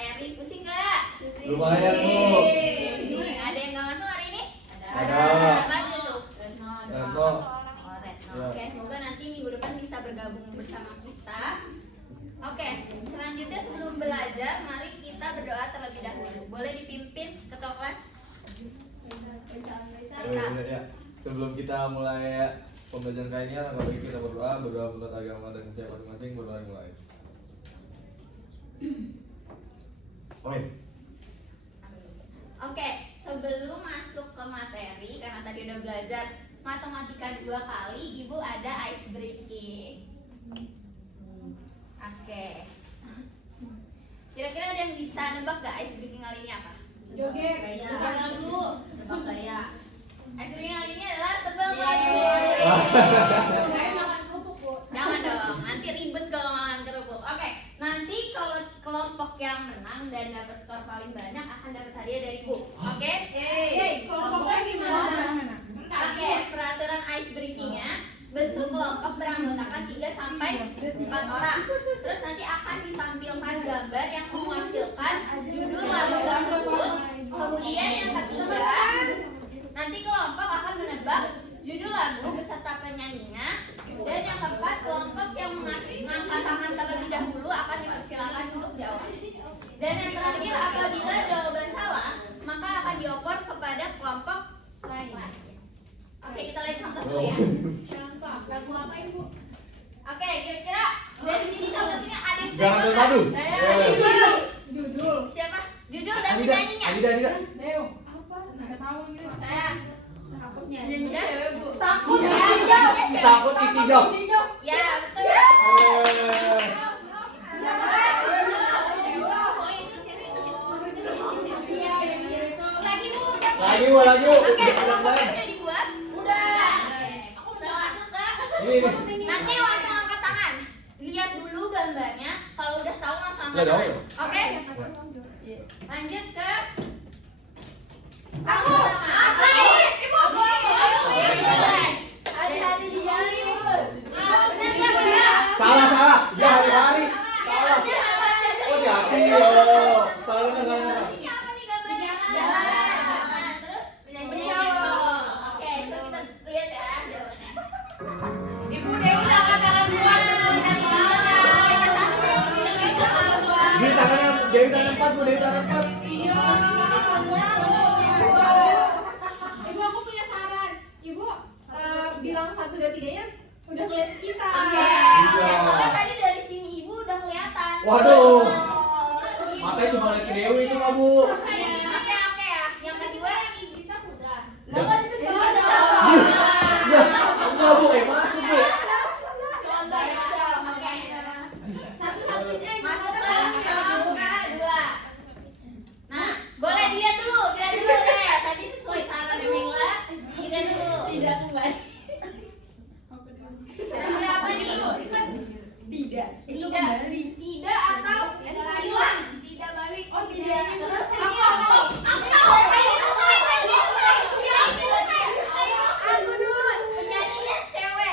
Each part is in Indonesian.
materi. Pusing nggak? Lumayan Bu. Ada yang nggak masuk hari ini? Ada. Siapa aja tuh? Retno. Oh, Retno. Ya. Oke, semoga nanti minggu depan bisa bergabung bersama kita. Oke, selanjutnya sebelum belajar, mari kita berdoa terlebih dahulu. Boleh dipimpin ketua kelas? Ya. Sebelum kita mulai pembelajaran kali ini, langkah baik kita berdoa menurut agama dan percaya masing-masing. Berdoa mulai. Amin. Oke, sebelum masuk ke materi, karena tadi udah belajar matematika 2 kali, Ibu ada ice breaking. Oke. Kira-kira ada yang bisa nebak gak ice breaking kali ini apa? Joget, Gaya. bukan lagu. Tebak gaya. Ice breaking kali ini adalah tebak lagu. Saya makan kerupuk, Bu. Jangan dong, nanti ribet kalau makan kerupuk. Oke, nanti kalau kelompok yang menang dan dapat skor paling banyak akan dapat hadiah dari Ibu. Oke? Kelompoknya gimana? Oke, peraturan ice breaking-nya bentuk kelompok beranggotakan 3 sampai 4 orang. Terus nanti akan ditampilkan gambar yang mewakilkan judul lagu tersebut. Kemudian yang ketiga, nanti kelompok akan menebak judul lagu beserta penyanyinya. Dan yang keempat, kelompok yang mengangkat tangan terlebih dahulu akan dipersilakan untuk jawab. Dan yang terakhir, apabila jawaban salah, maka akan dioper kepada kelompok lain. Oke, kita lihat contoh dulu ya. Contoh, lagu apa ini, Bu? Oke, kira-kira dari sini contoh sini ada yang Jangan siapa terpadu. nggak? Judul. Siapa? Judul dan Anida. penyanyinya. Anida. Neo. Apa? Nggak tahu gitu. Saya. Nyanyi Ya? cewek, Bu. Takut Ya, ditinggal. ya, cewek. Takut ditinggal. Ya, betul. Lagi Bu, lagi Bu. Oke, kelompoknya udah dibuat? Udah. Aku mau masuk ke. Ini. Nanti langsung angkat tangan. Lihat dulu gambarnya. Kalau udah tahu langsung Ya angkat dong. tangan. Oke? Lanjut ke Aku. Apa? Ibu. Ayo mulai. Hati-hati di jalan, Bos. Benar nggak, benar? Salah. Ya hari-hari. Salah. Oh, hati. Oh. Salah enggak. Sini apa nih gambarnya? Jalan. Terus Penyanyi penyanyi cowok. cowok. Oke, coba kita lihat ya jawabannya. Ibu Dewi angkat tangan dua sebelum Ini tangannya Dewi tangan 4 Bu, Dewi tangan 4. Iya. Ibu, aku punya saran. Ibu bilang 1, 2, 3-nya udah ngeliat kita. Oke, Iya. soalnya tadi dari sini ibu udah kelihatan. Waduh. Gitu. Makanya cuma lihat ke Dewi itu mah Bu. Oke ya. Yang kedua, Kita udah. enggak itu Iya. Ya, enggak Bu, masuk Bu. Contoh ya. Oke. Satu-satunya yang Masuk ke kita angka 2. Nah, boleh dilihat dulu deh. Tadi sesuai saran Mela. Dilihat dulu. tidak kembali. Kira-kira apa nih? Tidak atau hilang? Tidak balik. Oh, tidak. Terus ini apa nih? Aku dulu. Penyanyinya cewek.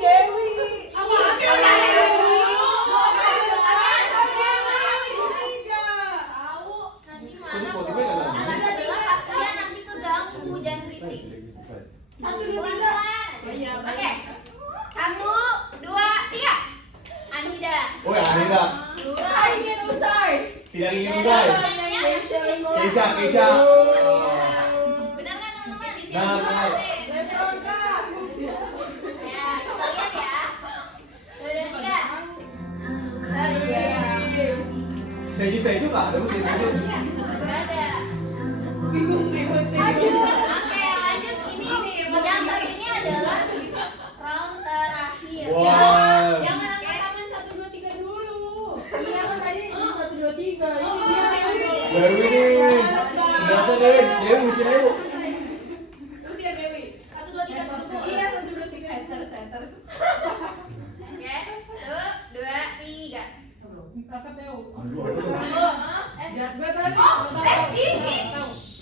Dewi. Aku Nanti mana loh? Anak sebelah kasihan nanti keganggu, jangan berisik. 1, 2, 3. Pelan-pelan aja. Oke. 1, 2, 3. Anida. Oh ya, Anida. Ingin usai. Tidak ingin Dan mulai. penyanyinya Keisha. benar nggak teman-teman? Nah, Ya, kita lihat ya. 2, 3. saya juga ada Bu. Nggak ada. Bingung Oke, lanjut. Ini yang satu ini adalah round terakhir. Wah. Jangan angkat tangan 1, 2, 3 dulu. Iya kan tadi 1, 2, 3. Dewi nih. Biasa Dewi. Dewi musim aja Bu. Terus ya Dewi. 1, 2, 3 terus. Iya 1, 2, 3. Enter. Oke, 1, 2, 3. Kakak Teo. Aduh. Gue tadi. Ini.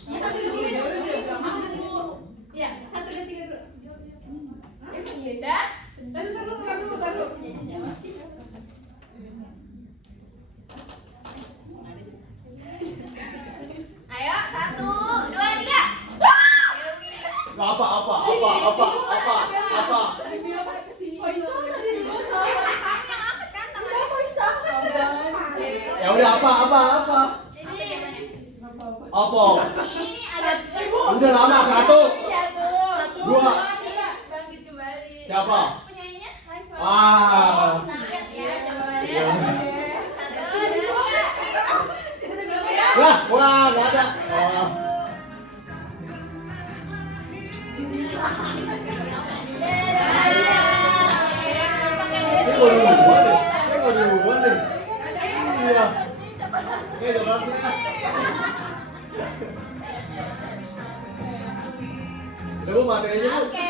Ya 1, 2, 3 Dewi udah bilang aku. Ya 1, 2, 3 dulu. Udah? Tar dulu. Apa? Apa jawabannya? Apa? Ini ada Udah lama, 1. Dua. Bangkit kembali. Siapa? Terus penyanyinya? Wah. Kita lihat ya jawabannya. Iya. Satu, dua, tiga. Wah, nggak ada. Oh. Ini mau diubah deh. Iya. Ini jelasnya. Udah Bu, materinya Bu. Oke.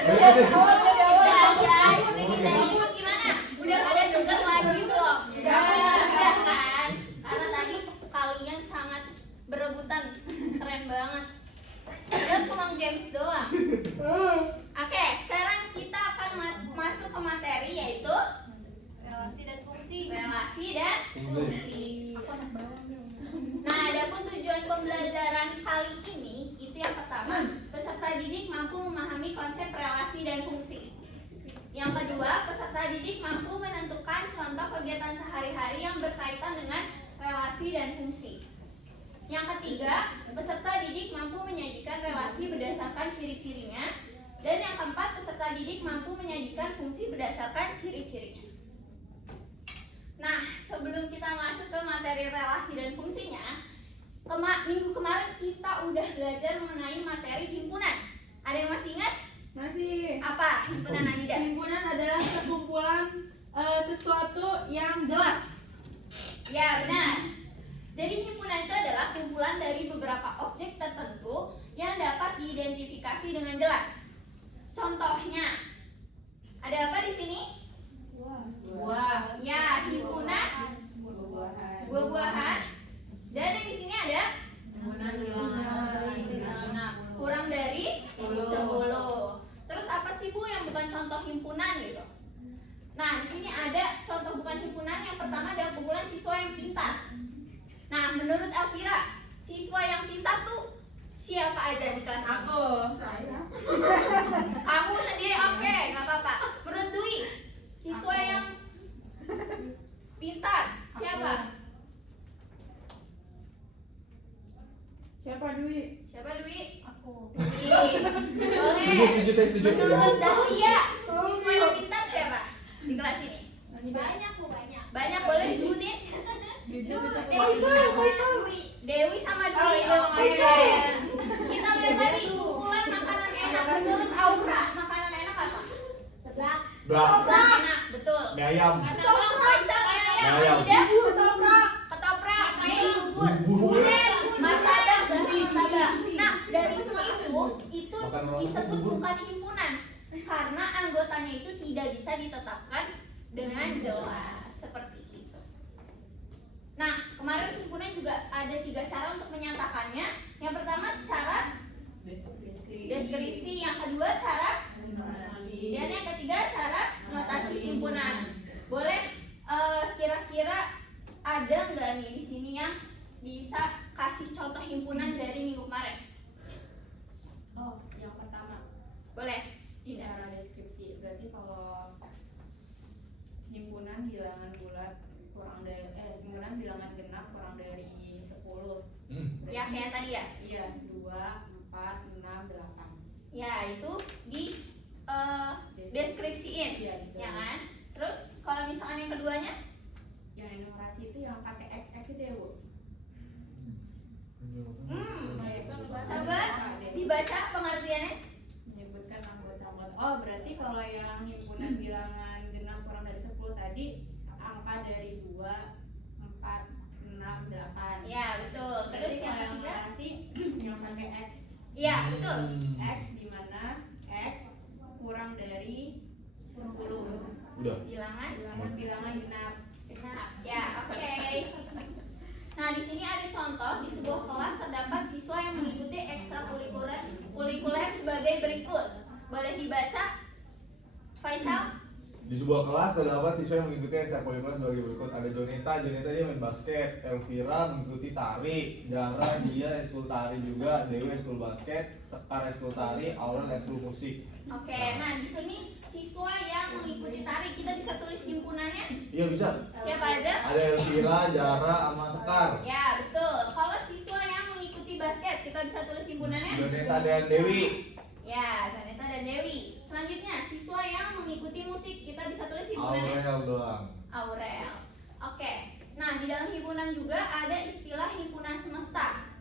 Berikut deh. Udah guys, ini tadi gimana? Udah pada seger lagi belum? Udah kan? Karena tadi kalian sangat berebutan, keren banget. Padahal cuma games doang. Oke, sekarang kita akan masuk ke materi yaitu Relasi dan fungsi. relasi dan fungsi. Nah, adapun tujuan pembelajaran kali ini itu yang pertama, peserta didik mampu memahami konsep relasi dan fungsi. Yang kedua, peserta didik mampu menentukan contoh kegiatan sehari-hari yang berkaitan dengan relasi dan fungsi. Yang ketiga, peserta didik mampu menyajikan relasi berdasarkan ciri-cirinya. Dan yang keempat, peserta didik mampu menyajikan fungsi berdasarkan ciri-cirinya. Nah, sebelum kita masuk ke materi relasi dan fungsinya, minggu kemarin kita udah belajar mengenai materi himpunan. Ada yang masih ingat? Masih. Apa himpunan Anida? Himpunan adalah sekumpulan sesuatu yang jelas. Ya, benar. Jadi himpunan itu adalah kumpulan dari beberapa objek tertentu yang dapat diidentifikasi dengan jelas. Contohnya, ada apa di sini? Buah. Ya, himpunan buah-buahan. Dan yang di sini ada Himpunan bilangan genap. kurang dari 10. Terus apa sih Bu yang bukan contoh himpunan gitu? Nah, di sini ada contoh bukan himpunan. Yang pertama adalah kumpulan siswa yang pintar. Nah, menurut Elvira, siswa yang pintar tuh siapa aja di kelas ini? Aku. Saya. Kamu sendiri oke, nggak apa-apa. Menurut Dwi, siswa yang pintar siapa? Siapa Dwi? Siapa Dwi? Aku. Dwi. Boleh. Setuju, saya setuju. Menurut Dahlia, siswa yang pintar siapa di kelas ini? Banyak Bu, banyak. Banyak, boleh disebutin? Dewi sama Dwi. Oh, iya, Oke. iya. Kita lihat lagi kumpulan makanan enak. Menurut Aura, makanan enak apa? Sebelah. Ketoprak. Enak, betul. Mie ayam. Faisal mie ayam, Ayam. Anida Ketoprak. ketoprak, Mei bubur, Bubur. martabak, nasi martabak. Nah, dari semua itu Makan orang disebut bubur. bukan himpunan karena anggotanya itu tidak bisa ditetapkan dengan jelas seperti itu. Nah, kemarin himpunan juga ada 3 cara untuk menyatakannya. Yang pertama cara deskripsi, yang kedua cara, dan yang ketiga cara notasi himpunan. Boleh kira-kira ada nggak nih di sini yang bisa kasih contoh himpunan dari minggu kemarin? Oh, yang pertama Boleh. Tidak. cara deskripsi. Berarti kalau himpunan bilangan bulat kurang dari himpunan bilangan genap kurang dari 10. Ya kayak tadi ya. Iya, 2, 4, 6, 8. Ya itu di deskripsiin, Iya, ya kan? Terus kalau misalkan yang keduanya, Yang enumerasi itu yang pakai XX itu ya, Bu. coba dibaca pengertiannya. Menyebutkan anggota-anggota. Oh, berarti kalau yang himpunan bilangan genap kurang dari 10 tadi angka dari 2, 4, 6, 8. Ya betul. Terus Berarti yang kalau ketiga, enumerasi yang pakai X. iya betul. X di mana X kurang dari 10. Udah. Bilangan. Bilangan genap. Nah, ya oke. Nah di sini ada contoh, di sebuah kelas terdapat siswa yang mengikuti ekstrakurikuler sebagai berikut. Boleh dibaca, Faisal? Di sebuah kelas terdapat siswa yang mengikuti ekstrakurikuler sebagai berikut. Ada Joneta dia main basket, Elvira mengikuti tari, Zahra dia ekskul tari juga, Dewi ekskul basket, Sekar ekskul tari, Aurel ekskul musik. Oke, nah di sini siswa yang mengikuti tari kita bisa tulis himpunannya. Iya bisa. Siapa aja? Ada Elvira, Zahra, sama Sekar. Ya betul. Kalau siswa yang mengikuti basket kita bisa tulis himpunannya. Joneta dan Dewi. Ya, Zaneta dan Dewi. Selanjutnya, siswa yang mengikuti musik kita bisa tulis himpunannya. Aurel doang. Aurel. Oke. Nah, di dalam himpunan juga ada istilah himpunan semesta.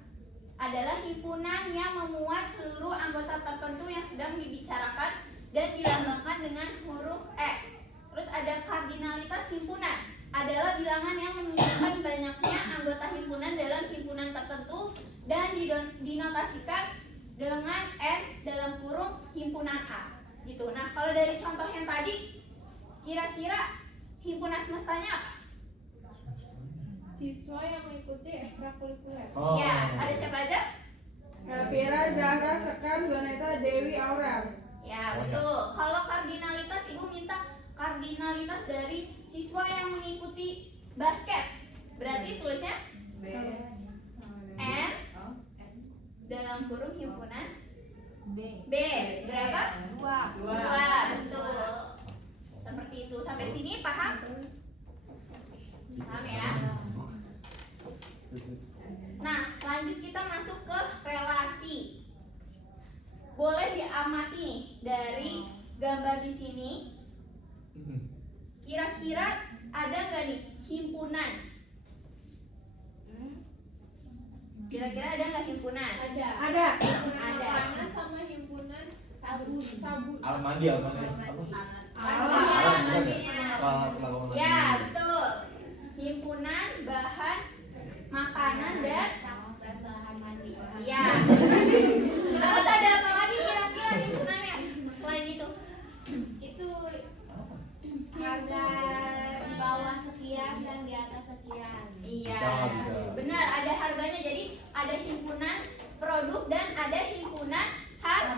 Adalah himpunan yang memuat seluruh anggota tertentu yang sedang dibicarakan dan dilambangkan dengan huruf X. Terus ada kardinalitas himpunan. Adalah bilangan yang menunjukkan banyaknya anggota himpunan dalam himpunan tertentu dan dinotasikan dengan N dalam kurung himpunan A gitu. Nah, kalau dari contoh yang tadi, kira-kira himpunan semestanya apa? Siswa yang mengikuti ekstrakurikuler. Oh. Ya, ada siapa aja? Elvira, Zahra, Sekar, Zoneta, Dewi, Aurel. Ya, betul. Kalau kardinalitas, Ibu minta kardinalitas dari siswa yang mengikuti basket. Berarti tulisnya N dalam kurung himpunan B. Berapa? 2. Betul. Seperti itu. Sampai sini paham? Paham ya? Nah, lanjut kita masuk ke relasi. Boleh diamati nih dari gambar di sini. Kira-kira ada nggak nih himpunan? Kira-kira ada nggak himpunan? Ada. Ada. Himpunan Ada. makanan sama himpunan sabun. Almandi apa? Almandi. Ya, betul. Himpunan bahan makanan dan Bahan mandi. iya. Terus ada apa lagi kira-kira himpunannya selain itu? Itu harga di bawah sekian dan di atas sekian. Iya. Bisa. Benar, ada harganya. Jadi ada himpunan produk dan ada himpunan harga.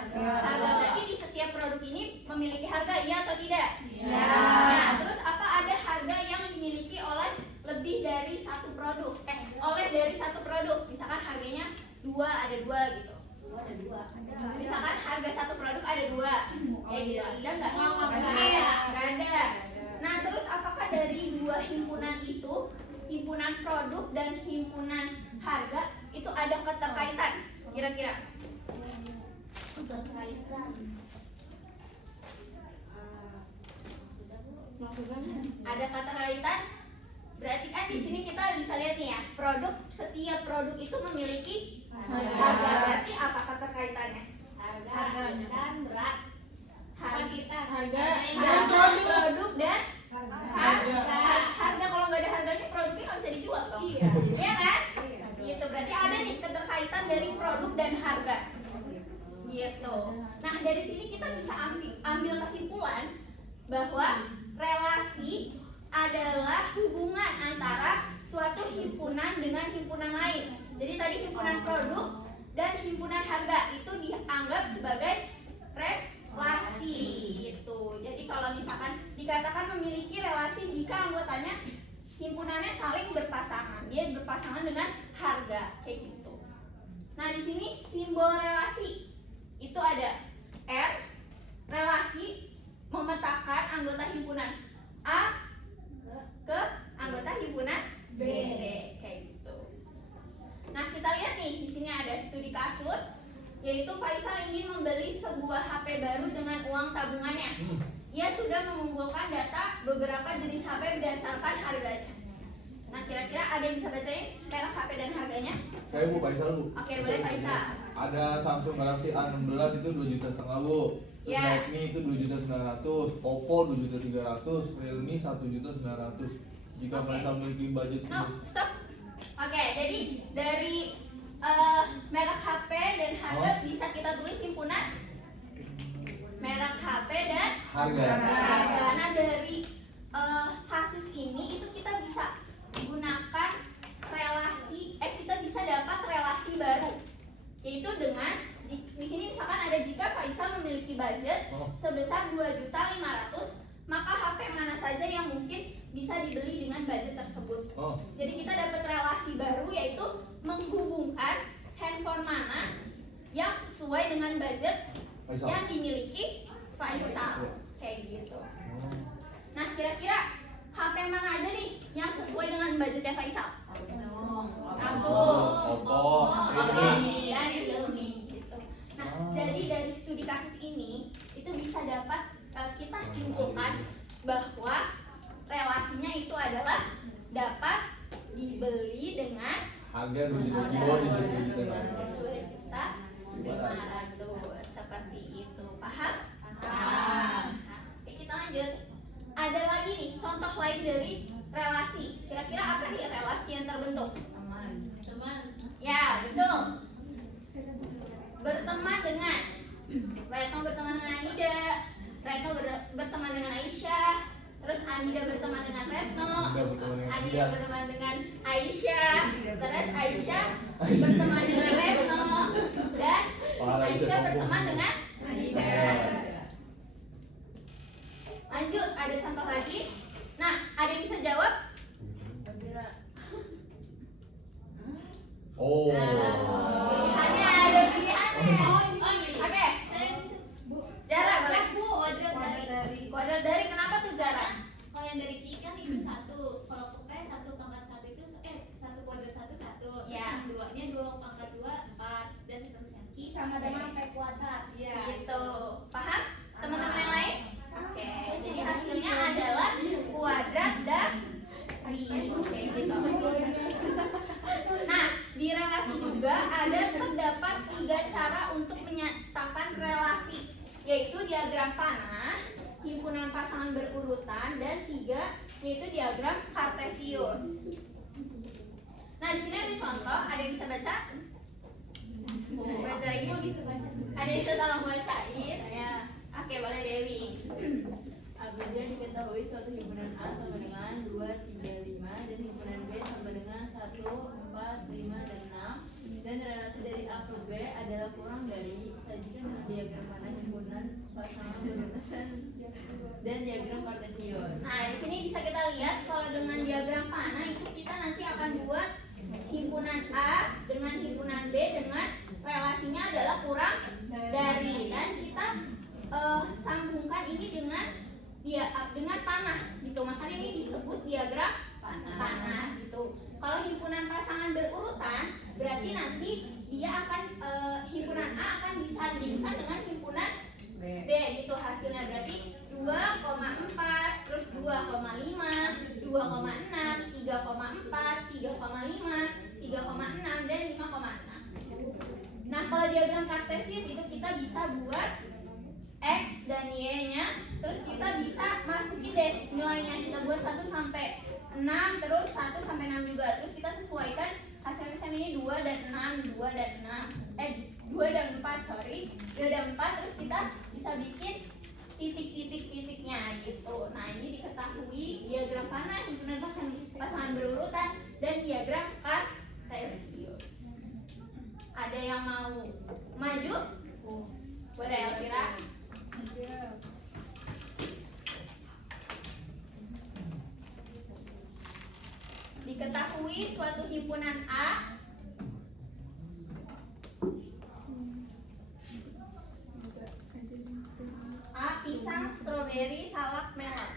Berarti di setiap produk ini memiliki harga, iya atau tidak? Iya. Nah, terus apa ada harga yang dimiliki oleh lebih dari satu produk? Oleh dari satu produk. Misalkan harganya 2 ada 2 gitu. Ada 2. Misalkan harga satu produk ada 2. Kayak gitu. Ada nggak? Ada. Nggak ada. Nah, terus apakah dari 2 himpunan itu, himpunan produk dan himpunan harga itu ada keterkaitan? Kira-kira? Ada keterkaitan? Berarti kan di sini kita bisa lihat nih ya, setiap produk itu memiliki harga. Berarti apa keterkaitannya? Harga dan berat. Harga Dan dan produk dan Harga. harga. Kalau nggak ada harganya produknya nggak bisa dijual dong. Iya. Iya kan? Gitu. Berarti ada nih keterkaitan dari produk dan harga. Gitu. Nah, dari sini kita bisa ambil kesimpulan bahwa relasi adalah hubungan antara suatu himpunan dengan himpunan lain. Jadi tadi himpunan produk dan himpunan harga itu dianggap sebagai relasi gitu. Jadi kalau misalkan dikatakan memiliki relasi jika anggotanya himpunannya saling berpasangan, dia berpasangan dengan harga kayak gitu. Nah, di sini simbol relasi itu ada R, relasi memetakan anggota himpunan A ke anggota himpunan B kayak gitu. Nah, kita lihat nih di sini ada studi kasus, yaitu Faisal ingin membeli sebuah HP baru dengan uang tabungannya. Ia sudah mengumpulkan data beberapa jenis HP berdasarkan harganya. Nah, kira-kira ada yang bisa bacain merek HP dan harganya? Saya Bu Faisal Bu. Oke, boleh Faisal. Ada Samsung Galaxy A16 itu 2,5 juta Bu. Terus Ya. Redmi itu 2.900.000, Oppo 2.300.000, Realme 1.900.000. Jika Oke. mereka memiliki budget No, stop. Oke, jadi dari merek HP dan harga bisa kita tulis himpunan merek HP dan harga. harga. Nah, dari kasus ini itu kita bisa gunakan relasi, kita bisa dapat relasi baru, yaitu dengan di sini misalkan ada jika Faisal memiliki budget sebesar 2.500.000, maka HP mana saja yang mungkin bisa dibeli dengan budget tersebut. Oh, Jadi kita dapat relasi baru, yaitu menghubungkan handphone mana yang sesuai dengan budget Faisal. yang dimiliki Faisal, kayak gitu. Oh. Nah, kira-kira HP mana aja nih yang sesuai dengan budgetnya Faisal? Samsung, Oppo, Realme. dan Realme gitu. Nah, jadi dari studi kasus ini itu bisa dapat kita simpulkan bahwa relasinya itu adalah dapat dibeli dengan Harga 2 juta di bawah 7 juta. 2.500.000 seperti itu. Paham? Paham. Oke, kita lanjut. Ada lagi nih contoh lain dari relasi. Kira-kira apa nih relasi yang terbentuk? Teman. Ya, betul. Berteman dengan Retno berteman dengan Anida, Retno berteman dengan Aisyah, terus Anida berteman dengan Retno, Anida berteman dengan Aisyah, terus Aisyah berteman dengan Retno, dan Aisyah berteman dengan Anida. Lanjut, ada contoh lagi. Nah, ada yang bisa jawab? Oh. Pilihannya ada pilihannya. Oke, Zara boleh. Kuadrat dari kenapa tuh Zara? Kalau yang dari Ki kan itu satu, kalau P 1/1 itu satu kuadrat satu. Ya. Yang duanya 2/2 4 dan seterusnya. Ki sama dengan P kuadrat. Iya. Gitu. Paham? Teman-teman yang lain? Oke, jadi hasilnya adalah kuadrat dari kayak gitu. Nah, di relasi juga terdapat 3 cara untuk menyatakan relasi, yaitu diagram panah, himpunan pasangan berurutan, dan 3 yaitu diagram kartesius. Nah, di sini ada contoh, ada yang bisa baca? Bacain. Ada yang bisa tolong bacain? Ya. Oke, boleh Dewi. Apabila diketahui suatu himpunan A sama dengan 2, 3, 5 dan himpunan B sama dengan 1, 4, 5, dan 6 dan relasi dari A ke B adalah kurang dari, sajikan dengan diagram panah himpunan pasangan berurutan dan diagram kartesius. Nah, di sini bisa kita lihat kalau dengan diagram panah itu kita nanti akan buat himpunan A dengan himpunan B dengan relasinya adalah kurang dari, dan kita sambungkan ini dengan panah gitu, makanya ini disebut diagram panah gitu. Kalau himpunan pasangan berurutan berarti nanti dia akan himpunan A akan disandingkan dengan himpunan B gitu, hasilnya berarti 2,4 terus 2,5 2,6 3,4 3,5 3,6 dan 5,6. Nah, kalau diagram kartesius itu kita bisa buat X dan Y nya, terus kita bisa masukin deh nilainya, kita buat 1 sampai 6 terus 1 sampai 6 juga, terus kita sesuaikan hasilnya. Ini 2 dan 6 2 dan 6 2 dan 4 sorry 2 dan 4, terus kita bisa bikin titik-titik-titiknya gitu. Nah, ini diketahui diagram panah, himpunan pasangan berurutan, dan diagram kartesius. Ada yang mau maju? Boleh Elvira? Diketahui suatu himpunan A pisang, stroberi, salak, melon.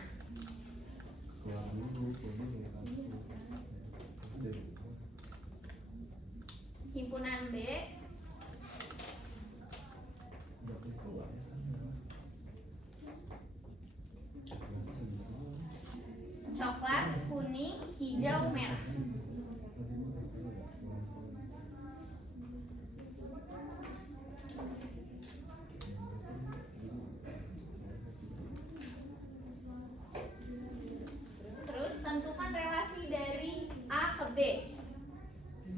Himpunan B coklat, kuning, hijau, merah. Terus tentukan relasi dari A ke B.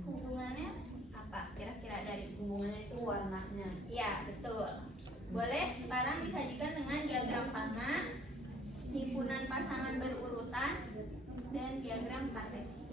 Hubungannya apa? Kira-kira dari Hubungannya itu warnanya. iya, betul. Boleh sekarang disajikan dengan diagram panah, himpunan pasangan berurutan, dan diagram kartesius.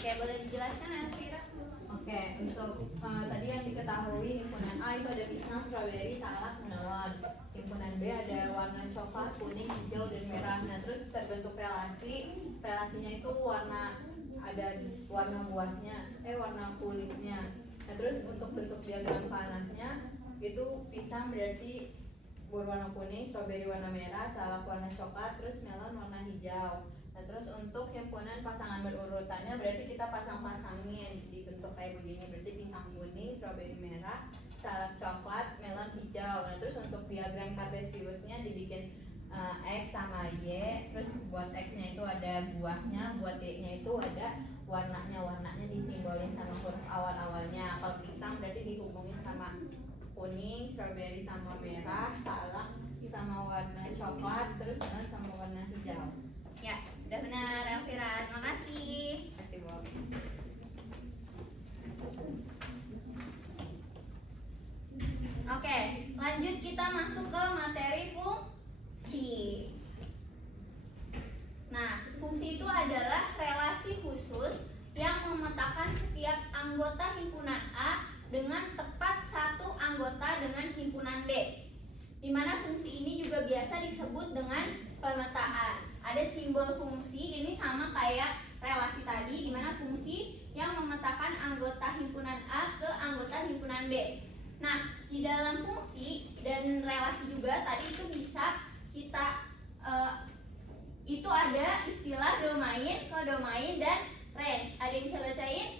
Oke, boleh dijelaskan Elvira? Oke, untuk tadi yang diketahui himpunan A itu ada pisang, strawberry, salak, melon. Himpunan B ada warna coklat, kuning, hijau, dan merah. Nah, terus terbentuk relasinya itu ada warna buahnya, warna kulitnya. Nah, terus untuk bentuk diagram panahnya itu pisang berarti berwarna kuning, strawberry warna merah, salak warna coklat, terus melon warna hijau. Nah, terus untuk himpunan pasangan berurutannya berarti kita pasang-pasangin dibentuk kayak begini, berarti pisang kuning, strawberry merah, salak coklat, melon hijau. Nah, terus untuk diagram kartesiusnya dibikin X sama Y, terus buat X-nya itu ada buahnya, buat Y-nya itu ada warnanya disimbolin sama huruf awal-awalnya. Kalau pisang berarti dihubungin sama kuning, strawberry sama merah, salak sama warna coklat, terus melon sama warna hijau. Ya, udah benar Elvira. Terima kasih. Kasih Bob. Oke, lanjut kita masuk ke materi fungsi. Nah, fungsi itu adalah relasi khusus yang memetakan setiap anggota himpunan A dengan tepat satu anggota dengan himpunan B. Di mana fungsi ini juga biasa disebut dengan pemetaan. Ada simbol fungsi, ini sama kayak relasi tadi, di mana fungsi yang memetakan anggota himpunan A ke anggota himpunan B. Nah, di dalam fungsi dan relasi juga tadi itu bisa kita itu ada istilah domain, kodomain, dan range. Ada yang bisa bacain?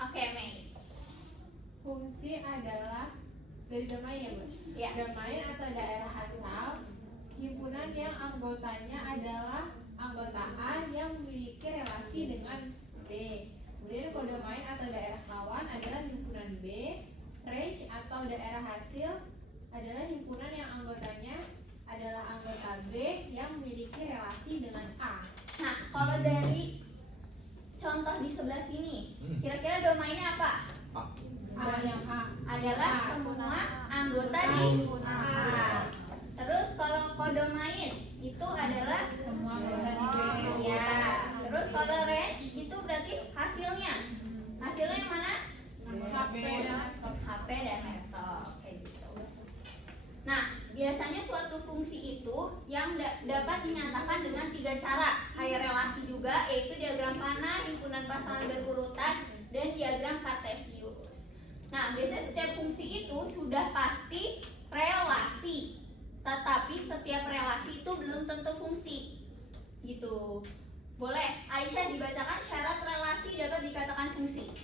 Oke, Mei. Fungsi adalah dari domain ya, Bu? Ya. Domain atau daerah asal himpunan yang anggotanya adalah anggota A yang memiliki relasi dengan B. Kemudian kodomain atau daerah kawan adalah himpunan B. Range atau daerah hasil adalah himpunan yang anggotanya adalah anggota B yang memiliki relasi dengan A. Nah, kalau dari contoh di sebelah sini, kira-kira domainnya apa? A yang A Adalah semua anggota di A. Terus kalau kodomain itu adalah semua anggota di B. ya. Terus kalau range itu berarti hasilnya. Hasilnya yang mana? HP dan HP dan laptop kayak gitu. Nah, biasanya suatu fungsi itu yang dapat dinyatakan dengan 3 cara. Kayak relasi juga, yaitu diagram panah, himpunan pasangan berurutan, dan diagram kartesius. Nah, biasanya setiap fungsi itu sudah pasti relasi. Tetapi setiap relasi itu belum tentu fungsi. Gitu. Boleh, Aisyah dibacakan syarat relasi dapat dikatakan fungsi.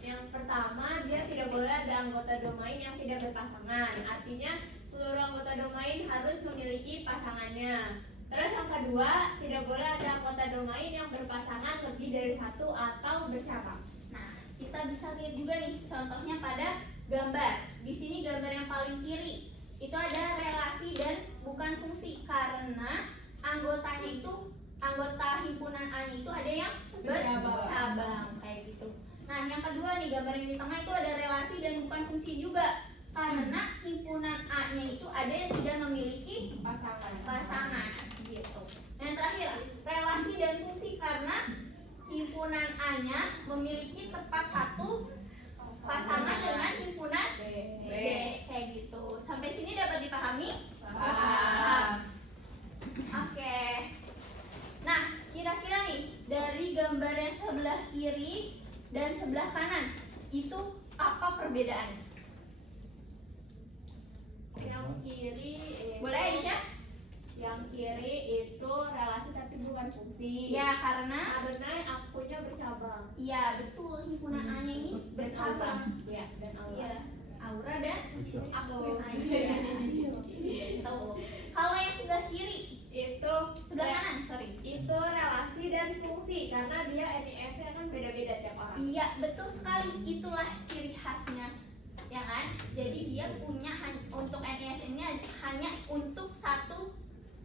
Yang pertama, dia tidak boleh ada anggota domain yang tidak berpasangan. Artinya, seluruh anggota domain harus memiliki pasangannya. Terus yang kedua, tidak boleh ada anggota domain yang berpasangan lebih dari 1 atau bercabang. Nah, kita bisa lihat juga nih contohnya pada gambar. Di sini gambar yang paling kiri itu ada relasi dan bukan fungsi karena anggotanya itu anggota himpunan A itu ada yang bercabang kayak gitu. Nah, yang kedua nih gambar yang di tengah itu ada relasi dan bukan fungsi juga karena himpunan A-nya itu ada yang tidak memiliki pasangan gitu. Yang terakhir, relasi dan fungsi karena himpunan A-nya memiliki tepat satu pasangan dengan himpunan B kayak gitu. Sampai sini dapat dipahami? Paham. Oke. Nah, kira-kira nih dari gambar yang sebelah kiri dan sebelah kanan itu apa perbedaannya? Yang kiri Boleh Aisyah? Yang kiri itu relasi tapi bukan fungsi. Ya, karena akunya bercabang. iya betul himpunan A-nya ini bercabang. Ya, dan Iya, Aura dan aku. Aisyah. Gitu. Kalau yang sebelah kiri, Itu sebelah kanan, sorry. itu relasi dan fungsi karena dia NIS-nya kan beda-beda tiap orang. Iya, betul sekali. Itulah ciri khasnya. Ya kan? Jadi dia punya untuk NIS ini hanya untuk satu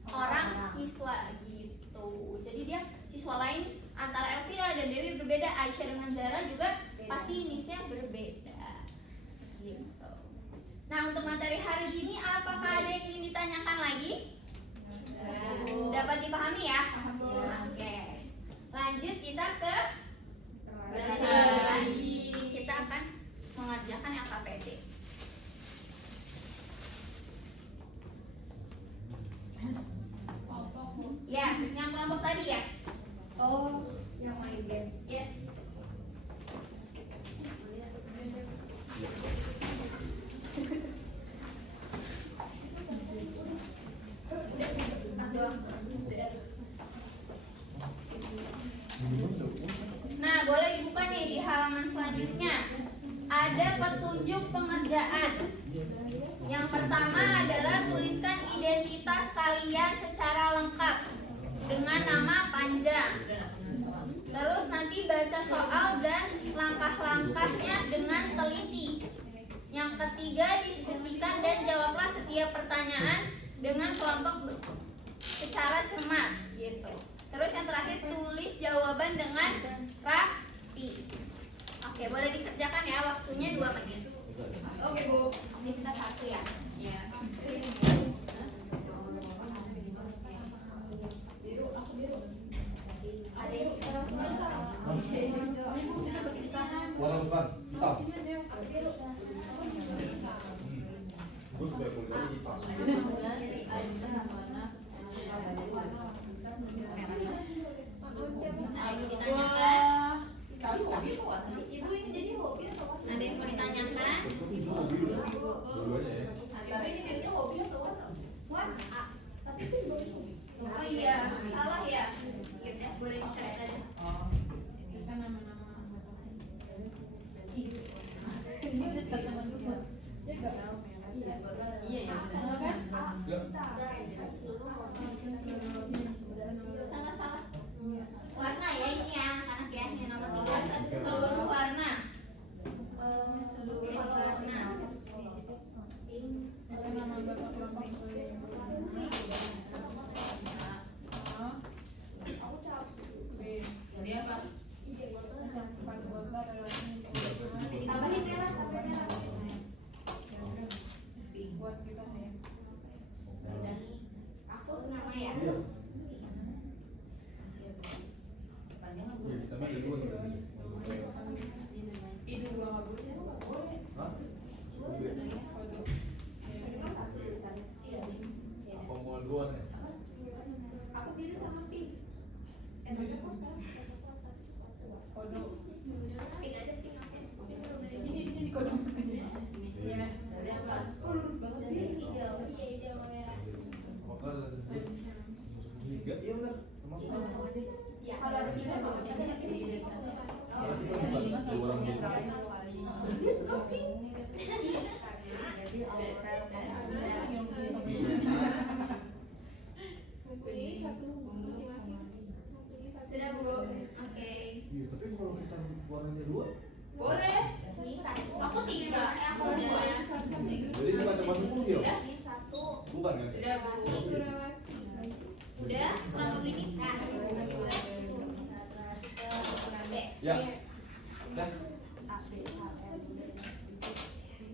orang siswa gitu. Jadi dia siswa lain antara Elvira dan Dewi berbeda, Aisyah dengan Zara juga pasti NIS-nya berbeda. Gitu. Nah, untuk materi hari ini apakah ada yang ingin ditanyakan lagi? Dapat dipahami ya? Oke. Lanjut kita ke lagi. Kita akan mengerjakan LKPD. Ya, yang kelompok tadi ya? Oh, yang main game. Yes. Nah, boleh dibuka nih di halaman selanjutnya. Ada petunjuk pengerjaan. Yang pertama adalah tuliskan identitas kalian secara lengkap dengan nama panjang. Terus nanti baca soal dan langkah-langkahnya dengan teliti. Yang ketiga, diskusikan dan jawablah setiap pertanyaan dengan kelompok secara cermat gitu. Terus yang terakhir, tulis jawaban dengan rapi. Oke, boleh dikerjakan ya, waktunya 2 menit. Oke Bu, ini kita satu ya. Ya. Ada yang Warna bukan hitam. Gue sudah kuliah hitam. ditanyakan? Ibu ini jadi hobi atau apa? Ada yang mau ditanyakan? Dua-duanya ya. Ibu ini kayaknya hobi atau apa? Wah, Tapi itu baru hobi. oh iya, salah ya. Ya udah, boleh dicoret aja. Iya ya benar. Salah. Warna ya ini ya, anak-anak ya. Yang nomor 3, seluruh warna. Seluruh warna. Jadi apa? Tambahin merah, tambahin merah. Buat kita nih. Aku senama ya. Iya. Panjang apa? Iya, kita mah ada dua nih. Itu gua nggak boleh. Hah? Boleh sebenarnya. Iya. Apa mau dua nih? Aku pilih sama pink. Tapi kok sekarang Kode. pink aja pink apa? Ini di sini kode. Iya. Dari apa? Kok lurus banget Dari sih? hijau, iya hijau merah. Maka tiga, iya benar. Termasuk. Ya. Kalau ada tiga mau Jadi dari sana. Karena kita bukan dua orang gitu. dia suka pink. Jadi aura Ini satu masing-masing. Sudah Bu. Oke. Iya, tapi kalau kita warnanya dua, Boleh. Ini satu. Aku 3. Aku 2. jadi bukan termasuk fungsi ya? Ini 1. Bukan kan? sudah Bu. Satu relasi. Udah, kelompok ini. Nah, B. Ya. Dah.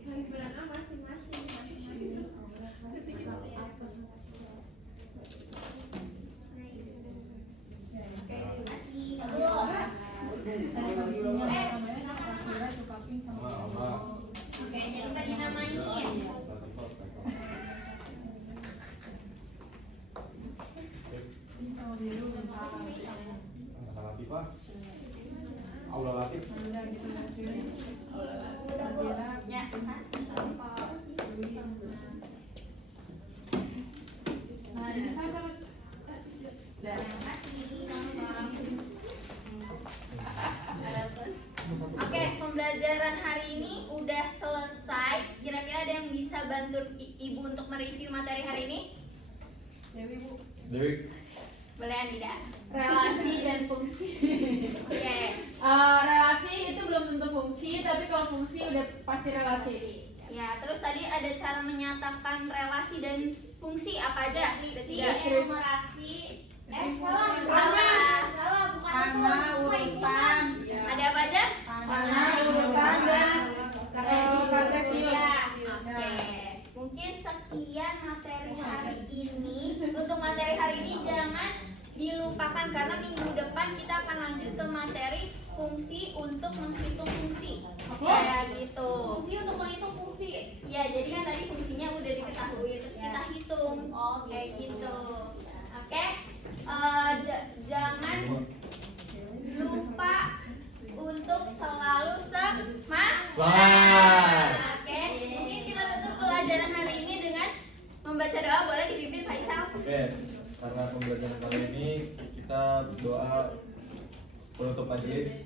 Himpunan A masing-masing. Oke, terima kasih. Sama. Oke, jadi Mbak dinamain. Anak Latifah. Aula Latif. Ya, kasih kelompok. Terima kasih kelompok. Oke, pembelajaran hari ini udah selesai. Kira-kira ada yang bisa bantu Ibu untuk mereview materi hari ini? Dewi Bu. Dewi. Boleh Anida? Relasi dan fungsi. Oke. Relasi itu belum tentu fungsi, tapi kalau fungsi udah pasti relasi. Ya, terus tadi ada cara menyatakan relasi dan fungsi apa aja? Ada Fungsi, tiga. enumerasi. Salah, bukan Panah, urutan, Ada apa aja? panah, urutan, dan kartesius. Oke. Mungkin sekian materi hari ini. Untuk materi hari ini jangan dilupakan karena minggu depan kita akan lanjut ke materi fungsi untuk menghitung fungsi. Kayak gitu. Fungsi untuk menghitung fungsi. Iya, jadi kan tadi fungsinya udah diketahui terus kita hitung. Oh, Kayak gitu. Oke. Jangan lupa untuk selalu semangat. Oke. Mungkin kita tutup pelajaran hari ini dengan membaca doa. Boleh dipimpin Faisal? Oke, karena pembelajaran kali ini kita doa penutup majelis.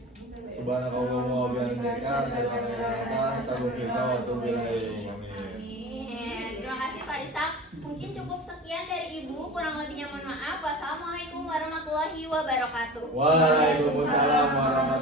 Subhanakallahumma wa bihamdika asyhadu an la ilaha illa anta astaghfiruka wa atubu ilaik. Amin. Terima kasih Faisal. Mungkin cukup sekian dari Ibu. Kurang lebihnya mohon maaf. Wassalamualaikum warahmatullahi wabarakatuh. Waalaikumsalam warahmatullahi